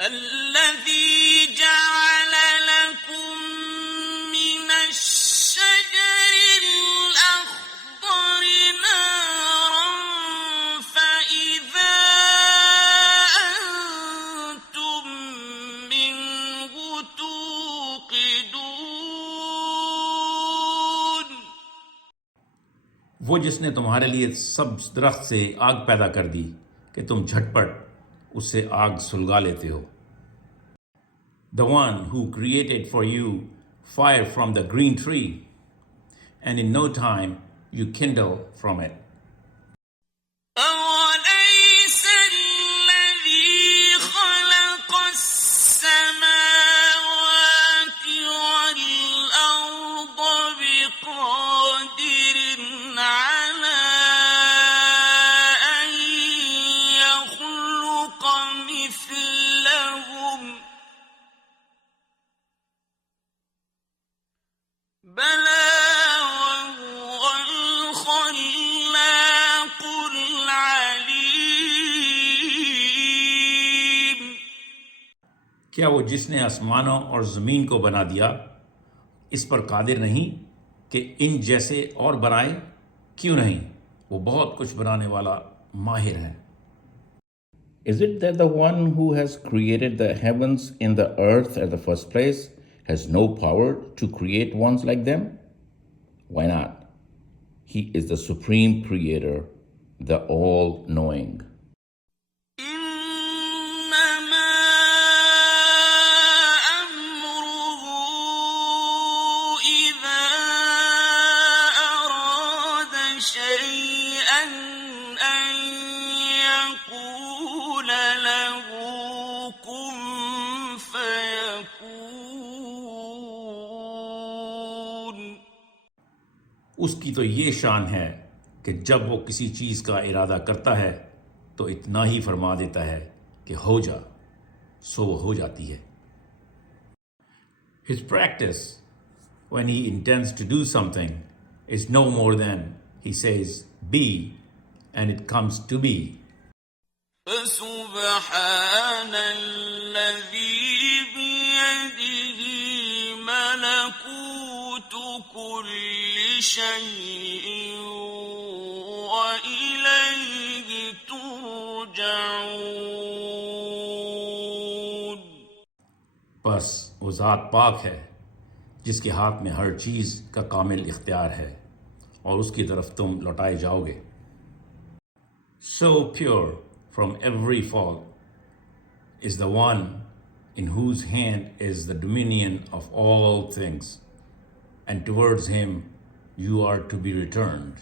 الذي جعل لكم من الشجر الأخضر نارا فإذا أنتم منه توقدون. وہ جس نے تمہارے لیے سبز درخت سے آگ پیدا کر دی کہ تم جھٹ پٹ اس سے آگ سلگا لیتے ہو. The one who created for you fire from the green tree, and in no time you kindle from it. أوليس الذي خلق السماوات والأرض بقادر على أن يخلق مثلهم بلى وهو الخلاق العليم. کیا وہ جس نے آسمانوں اور زمین کو بنا دیا اس پر قادر نہیں کہ ان جیسے اور بنائے؟ کیوں نہیں، وہ بہت کچھ بنانے والا ماہر ہے. Is it that the one who has created the heavens and the earth at the first place has no power to create ones like them? Why not? He is the supreme creator, the all-knowing. إنما أمره إذا أراد شيئا أن يقول له كن فيكون. اس کی تو یہ شان ہے کہ جب وہ کسی چیز کا ارادہ کرتا ہے تو اتنا ہی فرما دیتا ہے کہ ہو جا، سو وہ ہو جاتی ہے. His practice when he intends to do something is no more than he says be and it comes to be. فسبحان الذي بيده ملكوت كل شيء وإليه ترجعون. بس وہ ذات پاک ہے جس کے ہاتھ میں ہر چیز کا کامل اختیار ہے اور اس کی طرف تم لوٹائے جاؤ گے. So pure from every fault is the one in whose hand is the dominion of all things, and towards him you are to be returned.